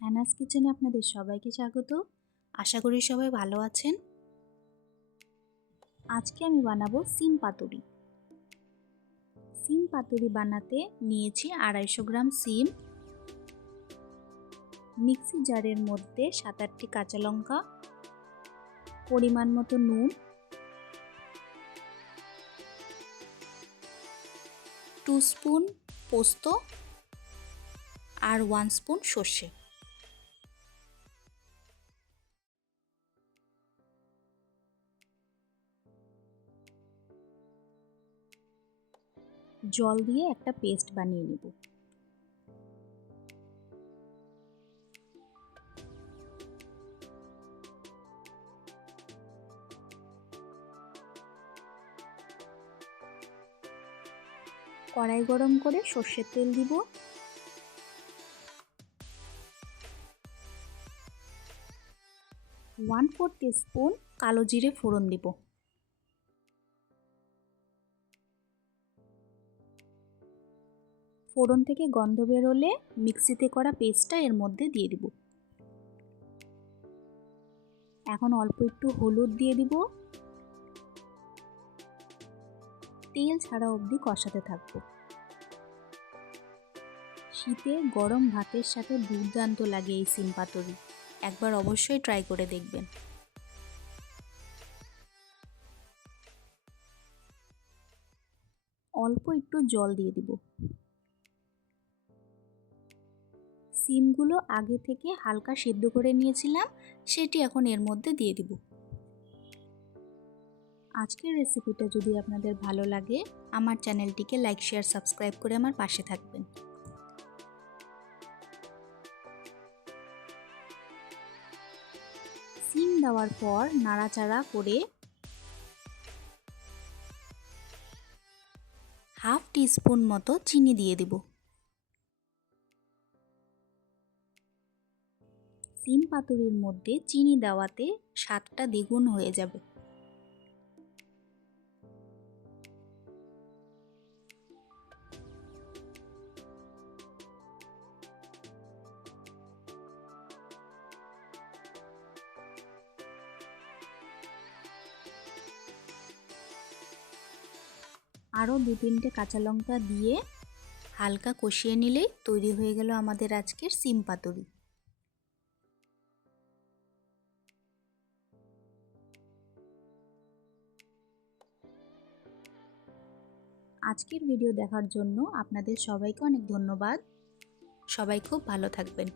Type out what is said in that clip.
অ্যানাস কিচেনে আপনাদের সবাইকে স্বাগত। আশা করি সবাই ভালো আছেন। আজকে আমি বানাবো সিম পাতুরি। সিম পাতুরি বানাতে নিয়েছি 250 গ্রাম সিম, মিক্সি জারের মধ্যে 7-8টি কাঁচা লঙ্কা, পরিমাণ মতো নুন, 2 স্পুন পোস্ত আর 1 স্পুন সর্ষে। জল দিয়ে একটা পেস্ট বানিয়ে নেব। কড়াই গরম করে সর্ষের তেল দিব। 1/4 টিস্পুন কালো জিরে ফোড়ন দিব। ফোড়ন থেকে গন্ধ বেরোলে মিক্সিতে করা পেস্টটা এর মধ্যে দিয়ে দিব। এখন অল্প একটু হলুদ দিয়ে দিব। তেল ছাড়া অবধি কষাতে থাকবো। শীতে গরম ভাতের সাথে দুর্দান্ত লাগে এই সিম পাতুরি। একবার অবশ্যই ট্রাই করে দেখবেন। অল্প একটু জল দিয়ে দিব। সিমগুলো আগে থেকে হালকা সেদ্ধ করে নিয়েছিলাম, সেটি এখন এর মধ্যে দিয়ে দিব। আজকের রেসিপিটা যদি আপনাদের ভালো লাগে, আমার চ্যানেলটিকে লাইক, শেয়ার, সাবস্ক্রাইব করে আমার পাশে থাকবেন। সিম দেওয়ার পর নাড়াচাড়া করে হাফ টিস্পুন মতো চিনি দিয়ে দিব। সিম পাতুরির মধ্যে চিনি দেওয়াতে স্বাদটা দ্বিগুণ হয়ে যাবে। আরও 2-3টে কাঁচা লঙ্কা দিয়ে হালকা কষিয়ে নিলেই তৈরি হয়ে গেল আমাদের আজকের সিম পাতুরি। আজকের ভিডিও দেখার জন্য আপনাদের সবাইকে অনেক ধন্যবাদ। সবাই খুব ভালো থাকবেন।